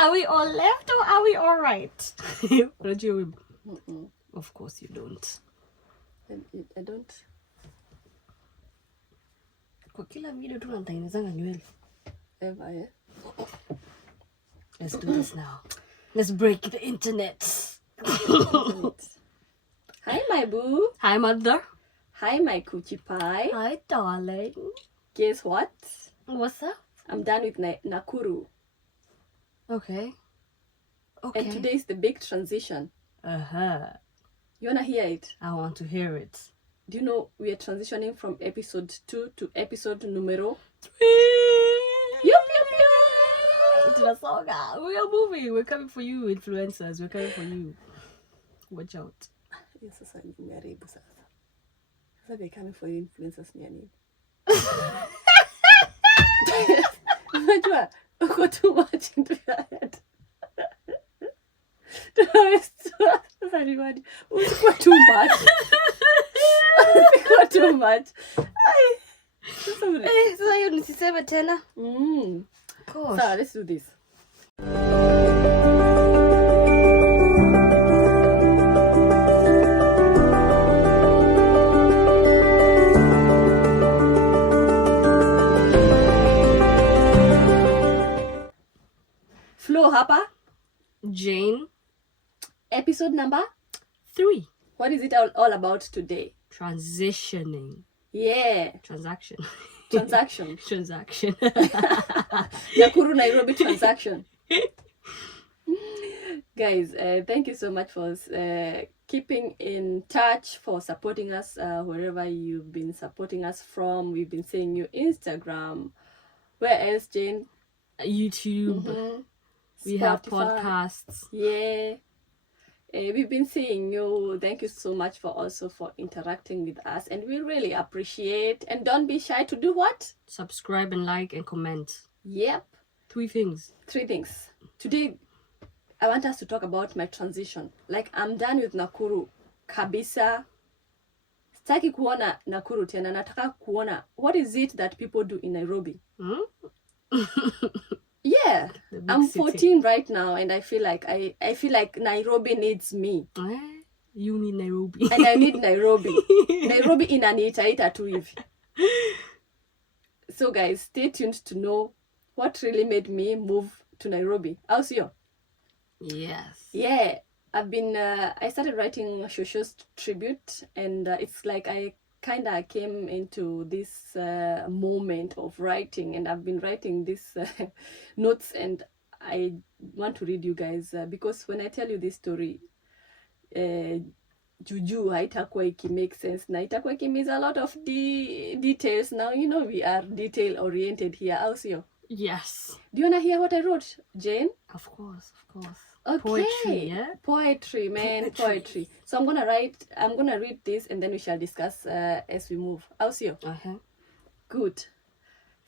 Are we all left or are we all right? Don't you? Of course you don't. I don't. Kwa kila video tu natengenezanga nywele. Ever, yeah? Let's do this now. Let's break the internet. Hi, my boo. Hi, mother. Hi, my coochie pie. Hi, darling. Guess what? What's up? I'm done with Nakuru. Okay. And today is the big transition. You wanna hear it? I want to hear it. Do you know we are transitioning from episode 2 to episode numero 3? Yup. We are moving. We're coming for you, influencers. We're coming for you. Watch out. Yes, sasa nimeharibu sasa. Sasa they're coming for you, influencers ni nini? Unajua uko too much into your head. Sasa ni wadi. Uko too much. Uko too much. Sasa hiyo nisiseme tena. So let's do this. Flo hapa. Jane. Episode number 3. What is it all about today? Transitioning. Yeah. Transaction. Nakuru Nairobi transaction. Guys, thank you so much for keeping in touch, for supporting us wherever you've been supporting us from. We've been seeing you Instagram. Where else, Jane? YouTube. We have podcasts. Yeah. We've been seeing you. Thank you so much for interacting with us, and we really appreciate. And don't be shy to do what? Subscribe and like and comment. Yep. 3 things. Today, I want us to talk about my transition. Like, I'm done with Nakuru kabisa. Sitaki kuona Nakuru tena. Nataka kuona what is it that people do in Nairobi. Yeah, I'm 14 right now, and I feel like Nairobi needs me. You need Nairobi. And I need Nairobi. Nairobi inaniitaita tu hivi. So guys, stay tuned to know what really made me move to Nairobi. How sio? Yes. Yeah, I started writing Shosho's tribute, and it's like I kind of came into this moment of writing, and I've been writing these notes, and I want to read you guys because when I tell you this story, juju haitakuwa iki make sense na itakuwa iki miss a lot of details. Now you know we are detail oriented here also. Yes. Do you want to hear what I wrote, Jane? Of course. Okay. Poetry, yeah? Poetry, man. Poetry. So I'm gonna read this, and then we shall discuss as we move. Also. Good.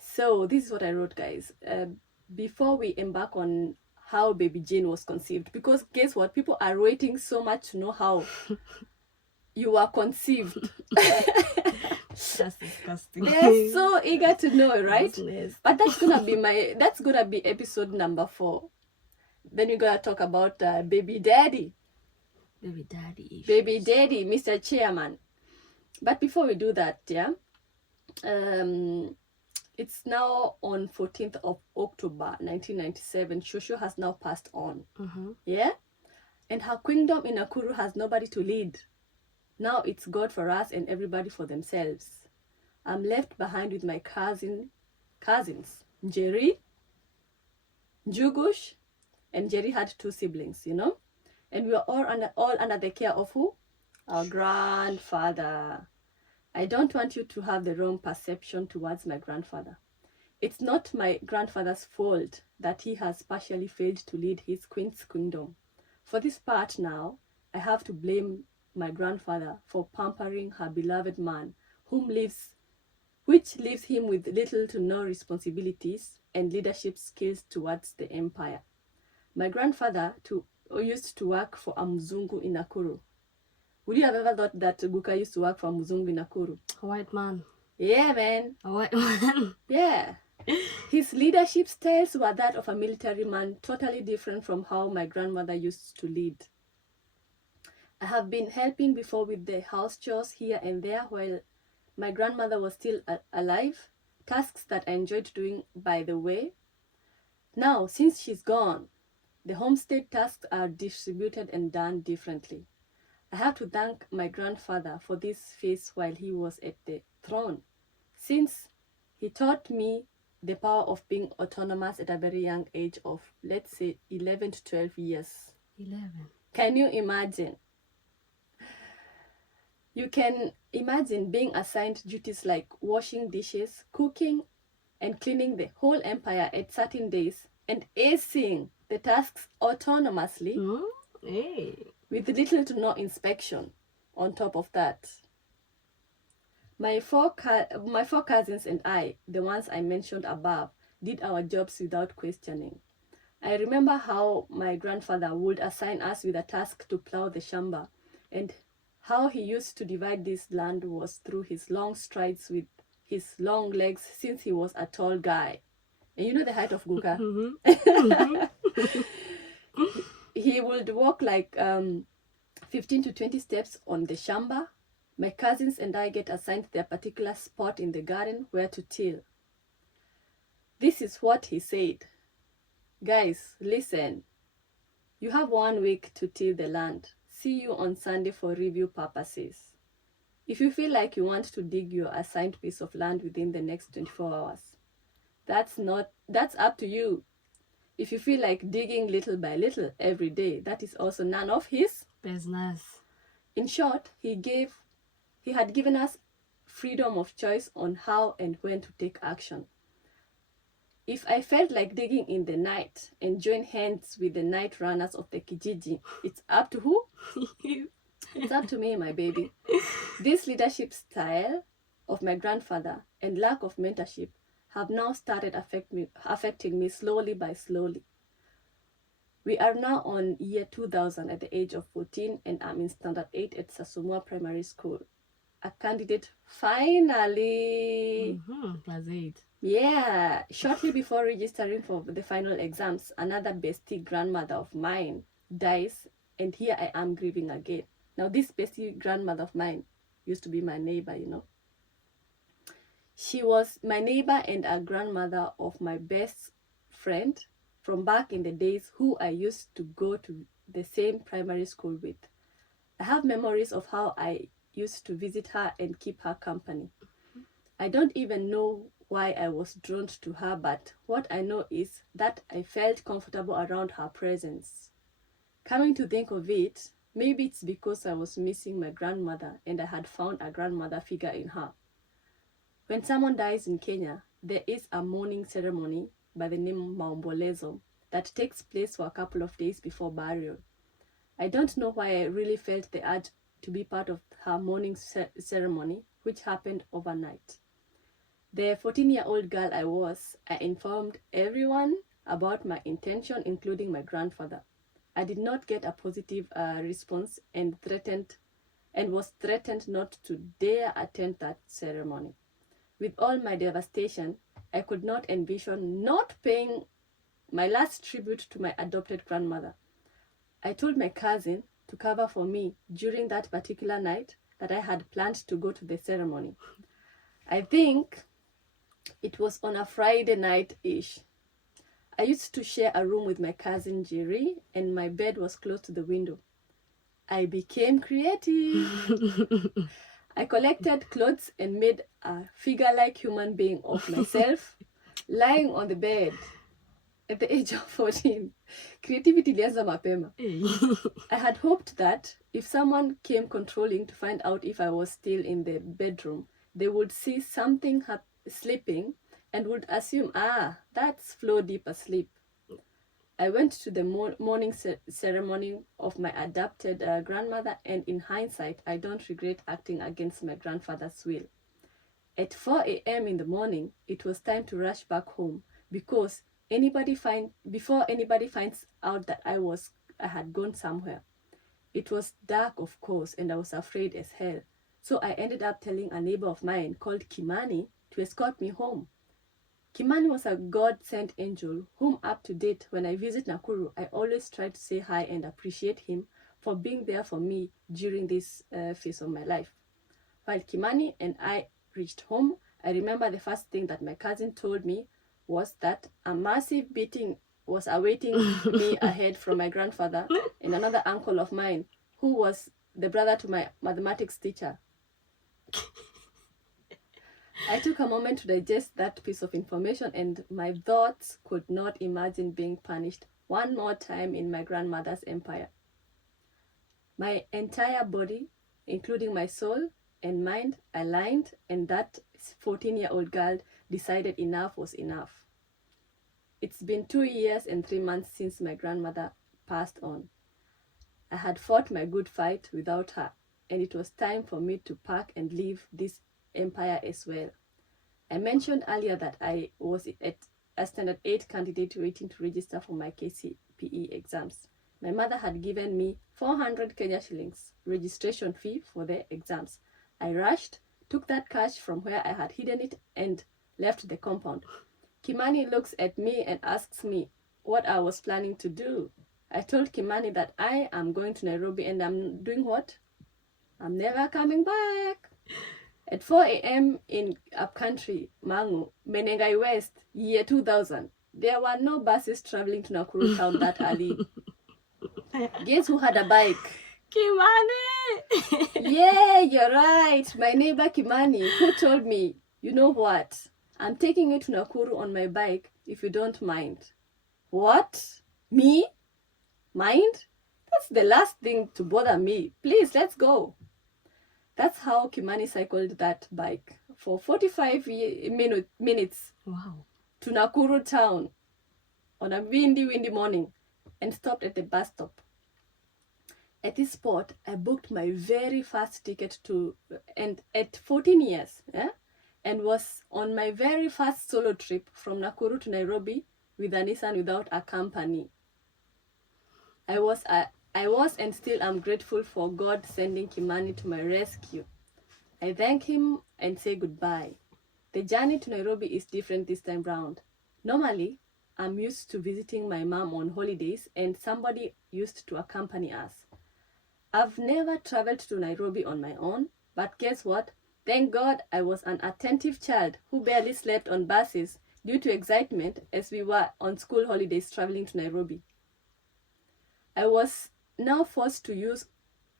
So this is what I wrote, guys. Before we embark on how baby Jane was conceived, because guess what? People are waiting so much to know how you were conceived. That's disgusting. They're so eager to know, right? Yes. But that's gonna be episode number 4. Then we're gonna talk about baby daddy, Mr. Chairman. But before we do that, yeah, it's now on 14th of October 1997. Shosho has now passed on. Yeah, and her kingdom in Nakuru has nobody to lead. Now it's God for us and everybody for themselves. I'm left behind with my cousins, Jerry, Jugush, and Jerry had 2 siblings, you know, and we were all under the care of who? Our grandfather. I don't want you to have the wrong perception towards my grandfather. It's not my grandfather's fault that he has partially failed to lead his queen's kingdom. For this part now, I have to blame my grandfather for pampering her beloved man, which leaves him with little to no responsibilities and leadership skills towards the empire. My grandfather used to work for a Mzungu in Nakuru. Would you have ever thought that Guka used to work for a Mzungu in Nakuru? A white man. Yeah, man. A white man. Yeah. His leadership styles were that of a military man, totally different from how my grandmother used to lead. I have been helping before with the house chores here and there while my grandmother was still alive, tasks that I enjoyed doing, by the way. Now, since she's gone, the homestead tasks are distributed and done differently. I have to thank my grandfather for this phase while he was at the throne, since he taught me the power of being autonomous at a very young age of, let's say, 11 to 12 years. 11. Can you imagine? You can imagine being assigned duties like washing dishes, cooking, and cleaning the whole empire at certain days and acing the tasks autonomously Hey. with little to no inspection on top of that. My four cousins and I, the ones I mentioned above, did our jobs without questioning. I remember how my grandfather would assign us with a task to plow the shamba, and how he used to divide this land was through his long strides with his long legs, since he was a tall guy. And you know the height of Guka? He would walk like 15 to 20 steps on the shamba. My cousins and I get assigned their particular spot in the garden where to till. This is what he said. Guys, listen. You have 1 week to till the land. See you on Sunday for review purposes. If you feel like you want to dig your assigned piece of land within the next 24 hours, that's up to you. If you feel like digging little by little every day, that is also none of his business. In short, he had given us freedom of choice on how and when to take action. If I felt like digging in the night and join hands with the night runners of the Kijiji, it's up to who? It's up to me, my baby. This leadership style of my grandfather and lack of mentorship have now started affecting me slowly by slowly. We are now on year 2000 at the age of 14, and I'm in standard 8 at Sasumwa Primary School. A candidate finally. Class 8. Yeah, shortly before registering for the final exams, another bestie grandmother of mine dies, and here I am grieving again. Now, this bestie grandmother of mine used to be my neighbor, you know. She was my neighbor and a grandmother of my best friend from back in the days, who I used to go to the same primary school with. I have memories of how I used to visit her and keep her company. I don't even know why I was drawn to her, but what I know is that I felt comfortable around her presence. Coming to think of it, maybe it's because I was missing my grandmother and I had found a grandmother figure in her. When someone dies in Kenya, there is a mourning ceremony by the name Maombolezo that takes place for a couple of days before burial. I don't know why I really felt the urge to be part of her mourning ceremony, which happened overnight. The 14-year-old girl I informed everyone about my intention, including my grandfather. I did not get a positive response and was threatened not to dare attend that ceremony. With all my devastation, I could not envision not paying my last tribute to my adopted grandmother. I told my cousin to cover for me during that particular night that I had planned to go to the ceremony. I think it was on a Friday night-ish. I used to share a room with my cousin Jerry, and my bed was close to the window. I became creative. I collected clothes and made a figure-like human being of myself lying on the bed at the age of 14. Creativity ilianza mapema. I had hoped that if someone came controlling to find out if I was still in the bedroom, they would see something sleeping and would assume, that's Flo deep asleep. I went to the morning ceremony of my adopted grandmother, and in hindsight, I don't regret acting against my grandfather's will. At 4 a.m. in the morning, it was time to rush back home because before anybody finds out that I had gone somewhere. It was dark, of course, and I was afraid as hell. So I ended up telling a neighbor of mine called Kimani to escort me home. Kimani was a God-sent angel whom up to date, when I visit Nakuru, I always try to say hi and appreciate him for being there for me during this phase of my life. While Kimani and I reached home, I remember the first thing that my cousin told me was that a massive beating was awaiting me ahead from my grandfather and another uncle of mine, who was the brother to my mathematics teacher. I took a moment to digest that piece of information, and my thoughts could not imagine being punished one more time in my grandmother's empire. My entire body, including my soul and mind, aligned, and that 14-year-old girl decided enough was enough. It's been 2 years and 3 months since my grandmother passed on. I had fought my good fight without her, and it was time for me to pack and leave this empire as well. I mentioned earlier that I was a standard 8 candidate waiting to register for my KCPE exams. My mother had given me 400 Kenya shillings registration fee for the exams. I rushed, took that cash from where I had hidden it, and left the compound. Kimani looks at me and asks me what I was planning to do. I told Kimani that I am going to Nairobi and I'm doing what? I'm never coming back. At 4 a.m. in upcountry, Mangu, Menengai West, year 2000, there were no buses traveling to Nakuru town that early. Guess who had a bike? Kimani! Yeah, you're right. My neighbor Kimani, who told me, you know what? I'm taking you to Nakuru on my bike if you don't mind. What? Me? Mind? That's the last thing to bother me. Please, let's go. That's how Kimani cycled that bike for 45 minutes Wow. to Nakuru town on a windy morning and stopped at the bus stop. At this spot, I booked my very first ticket and at 14 years, and was on my very first solo trip from Nakuru to Nairobi with a Nissan without a company. I was and still am grateful for God sending Kimani to my rescue. I thank him and say goodbye. The journey to Nairobi is different this time round. Normally, I'm used to visiting my mom on holidays and somebody used to accompany us. I've never traveled to Nairobi on my own, but guess what? Thank God I was an attentive child who barely slept on buses due to excitement as we were on school holidays traveling to Nairobi. I was now forced to use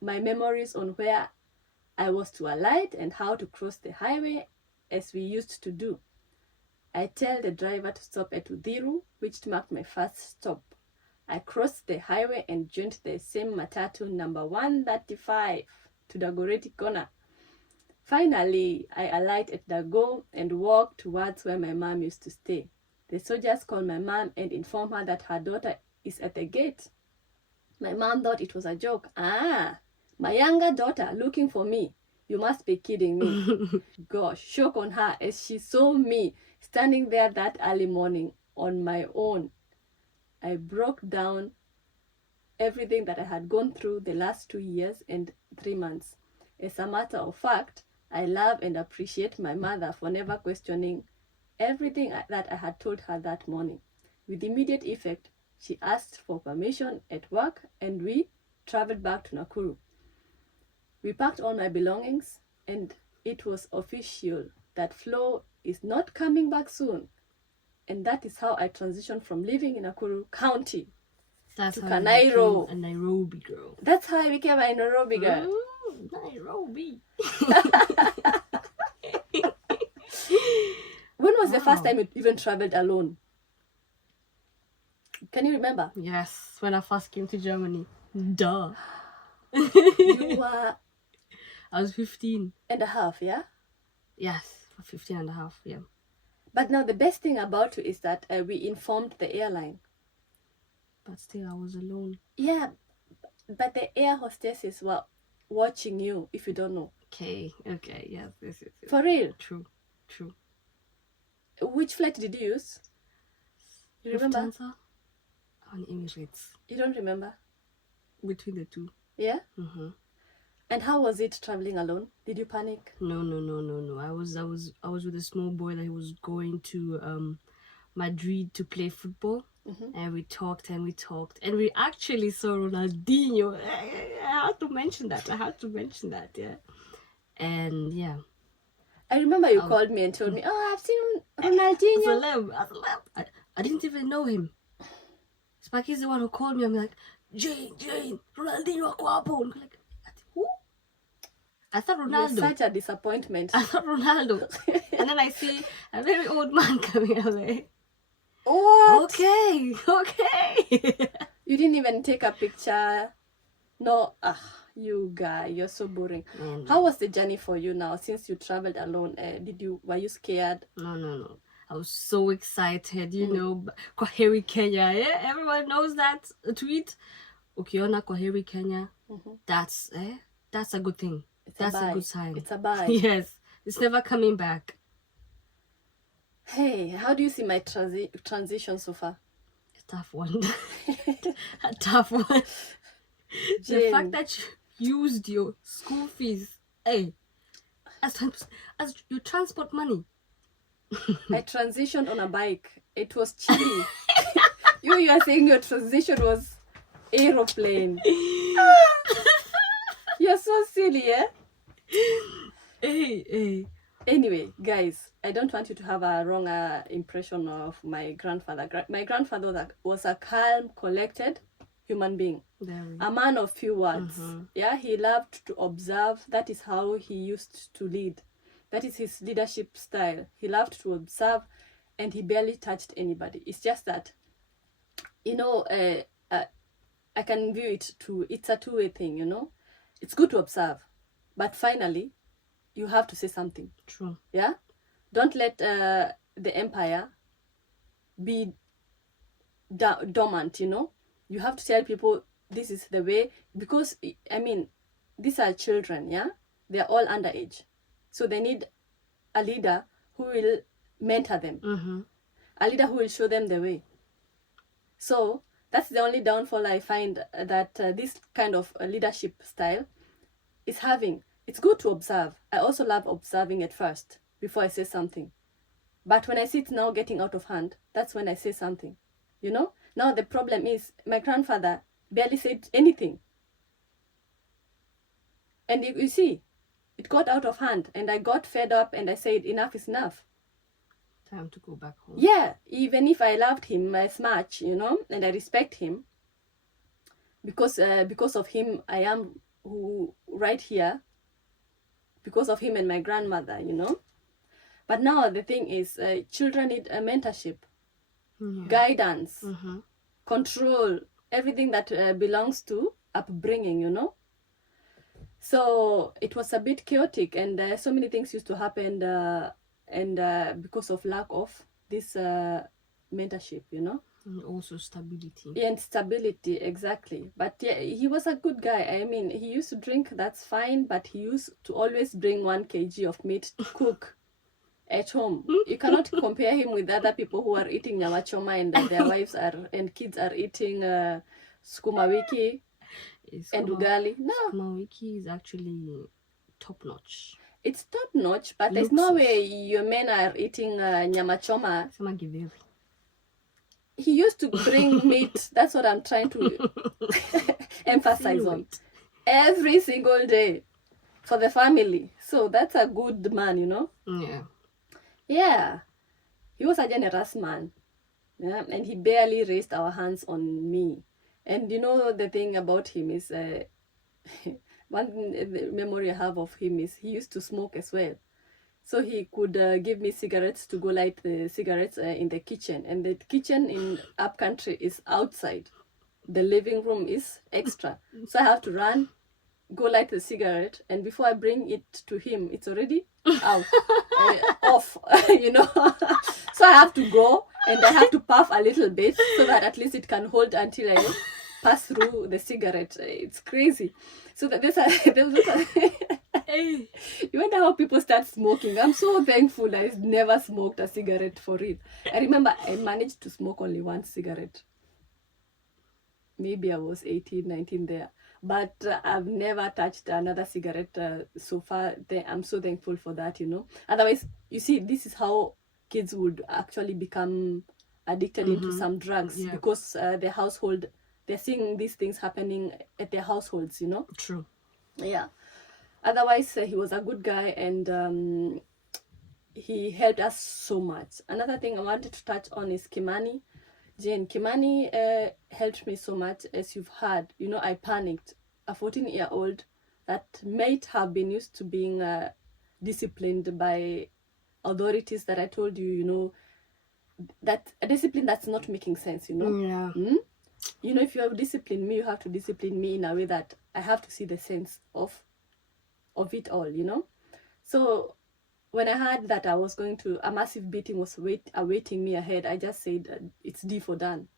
my memories on where I was to alight and how to cross the highway as we used to do. I tell the driver to stop at Udhiru, which marked my first stop. I crossed the highway and joined the same matatu number 135 to Dagoretti corner. Finally, I alight at Dago and walk towards where my mom used to stay. The soldiers call my mom and inform her that her daughter is at the gate. My mom thought it was a joke. My younger daughter looking for me. You must be kidding me. Gosh, shock on her as she saw me standing there that early morning on my own. I broke down everything that I had gone through the last 2 years and 3 months. As a matter of fact, I love and appreciate my mother for never questioning everything that I had told her that morning. With immediate effect, she asked for permission at work and we traveled back to Nakuru. We packed all my belongings and it was official that Flo is not coming back soon. And that is how I transitioned from living in Nakuru County to Kanairo. A Nairobi girl. That's how I became a Nairobi girl. Ooh, Nairobi. When was the first time you even traveled alone? Can you remember? Yes, when I first came to Germany. Duh. You were... I was 15 and a half, yeah? Yes, 15 and a half, yeah. But now the best thing about it is that we informed the airline. But still, I was alone. Yeah, but the air hostesses were watching you, if you don't know. Okay, yes, this is it. For real? True. Which flight did you use? You remember? Lufthansa and Emirates. You don't remember? Between the two. Yeah? Mm-hmm. And how was it traveling alone? Did you panic? No. I was with a small boy that was going to Madrid to play football. And we talked and we actually saw Ronaldinho. I had to mention that. Yeah. And yeah. I remember you called me and told me, I've seen Ronaldinho. I didn't even know him. Sparky's the one who called me. I'm like, Jane, Ronaldinho ako hapo. I'm like, who? I thought Ronaldo. You're such a disappointment. I thought Ronaldo. And then I see a very old man coming away. What? Okay. You didn't even take a picture. No. You guy, you're so boring. How was the journey for you now since you traveled alone? Were you scared? No. I was so excited, you know. Kwaheri Kenya, yeah? Everyone knows that tweet. Ukiona Kwaheri Kenya, that's a good thing. That's a good sign. It's a bye. Yes, it's never coming back. Hey, how do you see my transition so far? A tough one. A tough one. Jane. The fact that you used your school fees, as your transport money. I transitioned on a bike. It was chilly. You are saying your transition was aeroplane. You're so silly, eh? Hey. Anyway, guys, I don't want you to have a wrong impression of my grandfather. My grandfather was a calm, collected human being. A man of few words. Yeah, he loved to observe. That is how he used to lead. That is his leadership style. He loved to observe, and he barely touched anybody. It's just that, you know, I can view it it's a two-way thing, you know. It's good to observe, but finally, you have to say something. True. Yeah? Don't let the empire be dormant, you know. You have to tell people this is the way, because, I mean, these are children, yeah? They're all underage. So they need a leader who will mentor them. A leader who will show them the way. So that's the only downfall I find that this kind of leadership style is having. It's good to observe. I also love observing at first before I say something. But when I see it now getting out of hand, that's when I say something. You know? Now the problem is my grandfather barely said anything. And you see, it got out of hand and I got fed up and I said enough is enough. Time to go back home. Yeah, even if I loved him as much, you know, and I respect him, because of him I am who right here, because of him and my grandmother, you know. But now the thing is, children need a mentorship, guidance, control, everything that belongs to upbringing, you know. So it was a bit chaotic, and so many things used to happen, and because of lack of this mentorship, you know. And also stability. Yeah, and stability, exactly. But yeah, he was a good guy. I mean, he used to drink, that's fine, but he used to always bring 1 kg of meat to cook at home. You cannot compare him with other people who are eating nyama choma and their wives and kids are eating sukuma wiki and ugali. No. Sukuma wiki is actually top notch. It's top notch, but there's no way your men are eating nyama choma. He used to bring meat. That's what I'm trying to emphasize on. Every single day for the family. So that's a good man, you know? Yeah. Yeah. He was a generous man. Yeah. And he barely raised our hands on me. And you know, the thing about him is, one memory I have of him is he used to smoke as well. So he could give me cigarettes to go light the cigarettes in the kitchen. And the kitchen in upcountry is outside. The living room is extra. So I have to run, go light the cigarette. And before I bring it to him, it's already out, off, you know. So I have to go and I have to puff a little bit so that at least it can hold until I pass through the cigarette. It's crazy. So that you wonder how people start smoking. I'm so thankful I never smoked a cigarette for real. I remember I managed to smoke only 1 cigarette. maybe I was 18, 19 there. But I've never touched another cigarette so far. I'm so thankful for that, you know. Otherwise, you see, this is how kids would actually become addicted into some drugs, because their household, they're seeing these things happening at their households, you know. True. Yeah. Otherwise, he was a good guy, and he helped us so much. Another thing I wanted to touch on is Kimani. Jane, Kimani helped me so much, as you've heard. You know, I panicked. A 14-year-old that might have been used to being disciplined by authorities that I told you, you know, that a discipline that's not making sense, you know. Yeah. You know, if you have disciplined me, you have to discipline me in a way that I have to see the sense of it all, you know. So when I heard that I was going to, a massive beating was awaiting me ahead, I just said, it's D for done.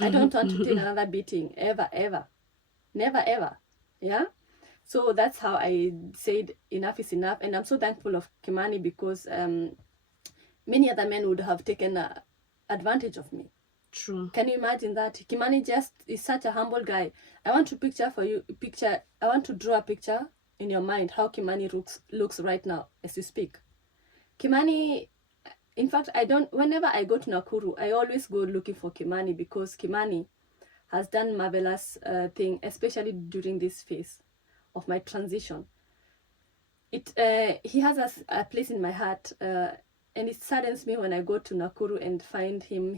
I don't want to take another beating, ever, ever. Never, ever. Yeah? So that's how I said enough is enough. And I'm so thankful of Kimani, because many other men would have taken advantage of me. True. Can you imagine that? Kimani just is such a humble guy. I want to I want to draw a picture in your mind how Kimani looks right now as you speak. Kimani, in fact, whenever I go to Nakuru, I always go looking for Kimani, because Kimani has done marvelous thing, especially during this phase of my transition. He has a place in my heart, and it saddens me when I go to Nakuru and find him.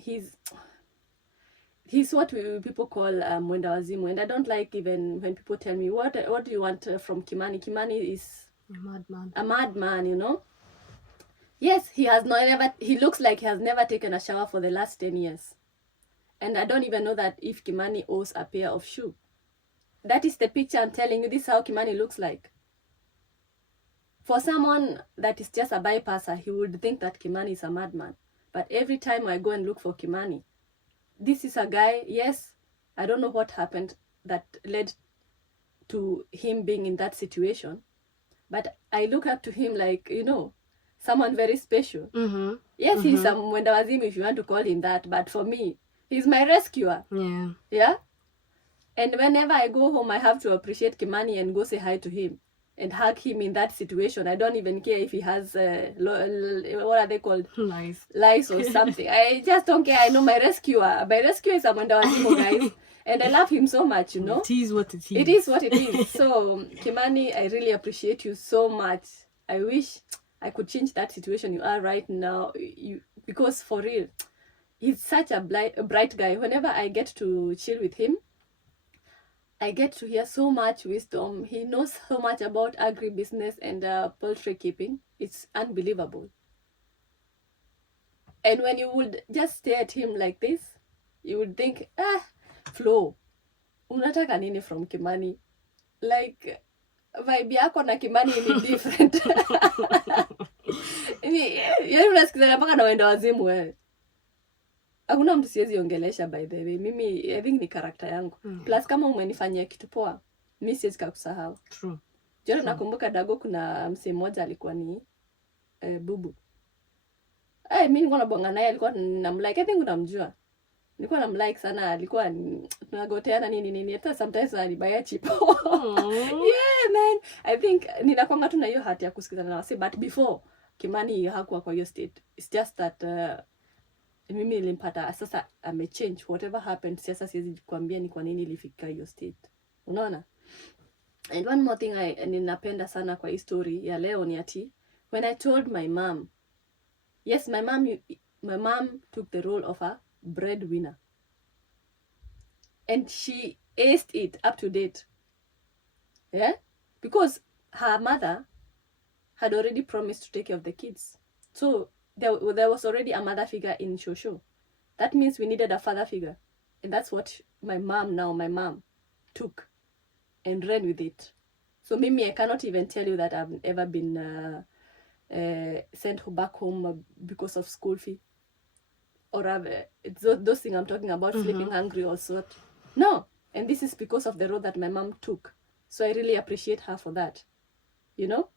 He's what people call mwenda wazimu, and I don't like even when people tell me, what do you want from Kimani? Kimani is a madman, you know. Yes, he looks like he has never taken a shower for the last 10 years. And I don't even know that if Kimani owes a pair of shoes. That is the picture I'm telling you. This is how Kimani looks like. For someone that is just a bypasser, he would think that Kimani is a madman. But every time I go and look for Kimani, this is a guy, yes, I don't know what happened that led to him being in that situation. But I look up to him like, you know, someone very special. Yes, he's some mwenda wazimu, if you want to call him that. But for me, he's my rescuer. Yeah. And whenever I go home, I have to appreciate Kimani and go say hi to him and hug him in that situation. I don't even care if he has what are they called? Lice or something. I just don't care. I know my rescuer. My rescuer is a mwenda wazimu, guys. And I love him so much, you know. It is what it is. It is what it is. So, Kimani, I really appreciate you so much. I wish I could change that situation you are right now. Because for real, he's such a bright guy. Whenever I get to chill with him, I get to hear so much wisdom. He knows so much about agribusiness and poultry keeping. It's unbelievable. And when you would just stare at him like this, you would think, Flo, unataka nini from Kimani? Like, vibe yako na Kimani ni different. Yaani unasikizana mpaka na wenda wazimu wewe. Hakuna mtu siwezi ongelesha, by the way. Mimi, I think ni karakta yangu. Plus kama umenifanyia kitu poa, mimi siwezi kukusahau. True. Jana nakumbuka Dago, kuna msee mmoja alikuwa ni bubu. Mimi nilikuwa nabonga naye, alikuwa namlike. I think unamjua. Nilikuwa namlike sana, alikuwa tunagoteana nini. Hata sometimes anibaya chip. Yeah, man. I think ninakwanga tu na hiyo hati ya kusikizana na wase, but before Kimani hakuwa kwa hiyo state. It's just that mimi nilimpata sasa amechange. Whatever happened, sasa siwezi kuambia ni kwa nini ilifika hiyo state. Unaona? And one more thing ninapenda sana kwa hii story ya leo ni ati, when I told my mom, yes, my mom took the role of a breadwinner. And she aced it up to date. Yeah? Because her mother had already promised to take care of the kids. So there was already a mother figure in Shosho. That means we needed a father figure. And that's what my mom took and ran with it. So Mimi, I cannot even tell you that I've ever been sent back home because of school fee. Or those things I'm talking about, sleeping hungry or sort. No. And this is because of the road that my mom took. So I really appreciate her for that. You know?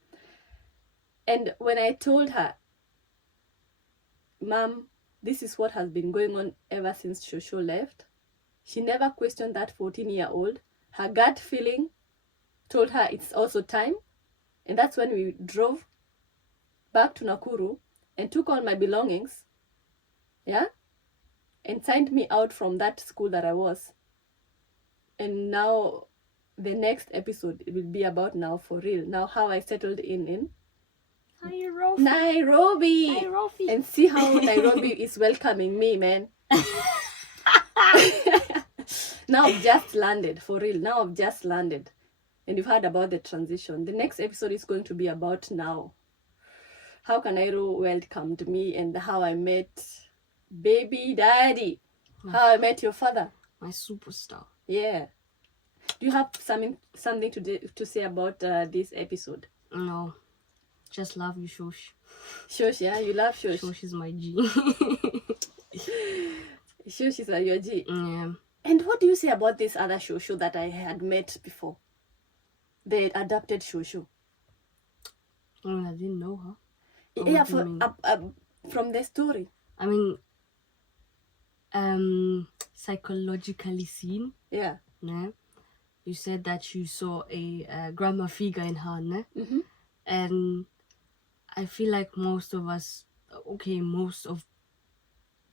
And when I told her, Mom, this is what has been going on ever since Shosho left, She never questioned that 14-year-old. Her gut feeling told her it's also time. And that's when we drove back to Nakuru and took all my belongings, yeah, and signed me out from that school that I was. And now the next episode will be about now for real. Now how I settled in Nairobi. And see how Nairobi is welcoming me, man. Now I've just landed, for real. Now I've just landed. And you've heard about the transition. The next episode is going to be about now. How Kanairo welcomed me and how I met baby daddy. How I met your father. My superstar. Yeah. Do you have something to say about this episode? No. Just love you, Shosh. Shosh, yeah? You love Shosh? Shosh is my G. Shosh is your G? Yeah. And what do you say about this other Shosho that I had met before? The adopted Shosho. I didn't know her. Yeah, from the story. I mean, psychologically seen. Yeah. Ne? You said that you saw a grandma figure in her, ne? Mm-hmm. And I feel like most of us, most of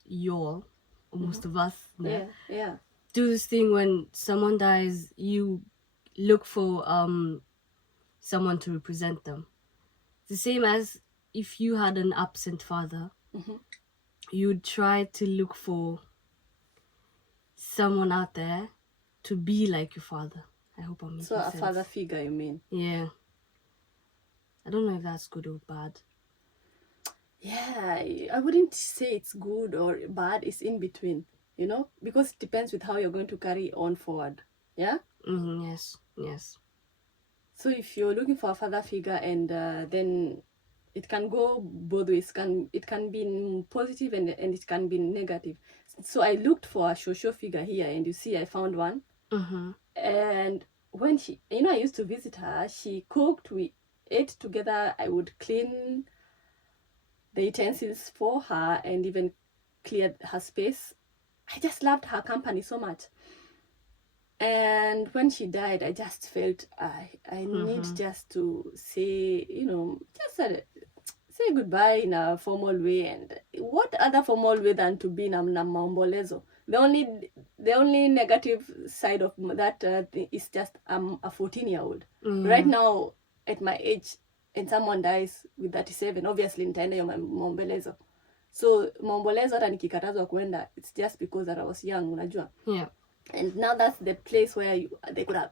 y'all, or most of us, ne? Yeah. Do this thing when someone dies, you look for someone to represent them. The same as if you had an absent father, mm-hmm. you'd try to look for someone out there to be like your father. I hope I'm making sense. So a father figure, you mean? Yeah. I don't know if that's good or bad. Yeah, I wouldn't say it's good or bad. It's in between, you know? Because it depends with how you're going to carry on forward. Yeah? Mm-hmm, yes. So if you're looking for a father figure and then it can go both ways. It can be positive and it can be negative. So I looked for a Shosho figure here and you see I found one. Mm-hmm. And when she, I used to visit her, she cooked, we ate together. I would clean the utensils for her and even cleared her space. I just loved her company so much. And when she died, I just felt I need just to say, just say goodbye in a formal way. And what other formal way than to be in a maombolezo? The only negative side of that is just I'm a 14-year-old. Right now, at my age, and someone dies with 37, obviously nitaenda hiyo maombolezo. So maombolezo hata nikikatazwa kwenda, it's just because that I was young, unajua? Yeah. And now that's the place where they could have.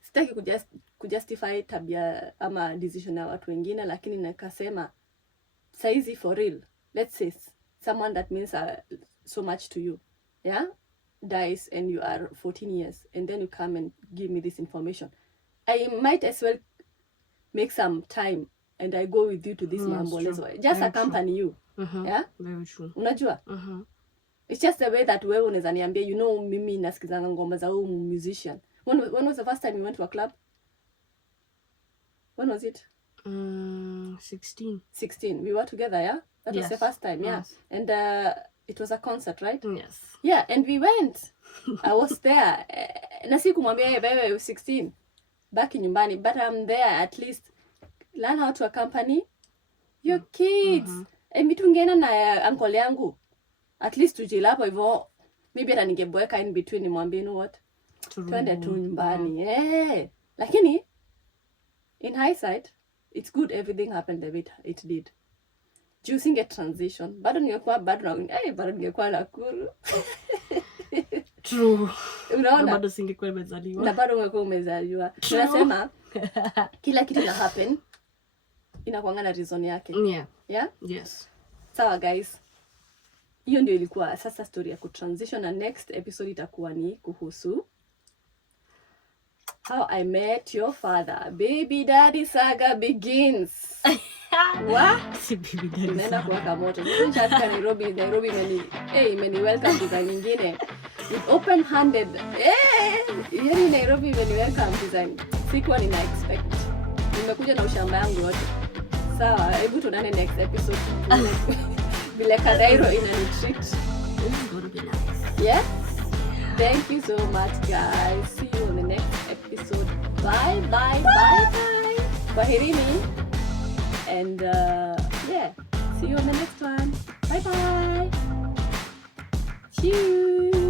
Sitaki kujustify tabia ama decision ya watu wengine, lakini nakasema saizi for real. Let's say someone that means so much to you, yeah, dies and you are 14 years, and then you come and give me this information. I might as well make some time and I go with you to this maombolezo. Just very accompany true. You. Yeah? Very true. Unajua? It's just the way that wewe unaweza niambia, mimi nasikizanga ngoma za huyu musician. When was the first time you went to a club? When was it? 16. 16. We were together, yeah? That was the first time, yeah. Yes. And it was a concert, right? Yes. Yeah, and we went. I was there. Na sikumwambia wewe 16. Back in nyumbani, but I'm there at least. Learn how to accompany your kids. And tungeenda na uncle yangu. At least tujilapo hivyo. Maybe hata ningebweka in between nimwambie what? Twende tu nyumbani. Yeah. Lakini in hindsight, it's good everything happened the way it did. Choosing a transition. Bado ningekuwa Nakuru. True. Unaona? Bado singekuwa nimezaliwa. Na bado ungekuwa umezaliwa. Tunasema kila kitu na happen inakuanga na reason yake. Yeah. Yeah? Yes. Sawa guys. Hiyo ndio ilikuwa sasa story ya kutransition, na next episode itakuwa ni kuhusu how I met your father. Baby daddy saga begins. What? Si baby daddy. Tunaenda kuwaka moto. Nishafika Nairobi imeni welcome design nyingine. With open handed. Yani Nairobi imeni welcome design. Sikuwa nina expect. Nimekuja na ushamba yangu yote. Sawa, hebu tuonane next episode. Vile Kanairo ina retreat. This is gonna be nice. Yeah? Thank you so much, guys. See you on the next episode. Bye, bye, bye, bye. Kwaherini. And yeah, see you on the next one. Bye, bye. Cheers.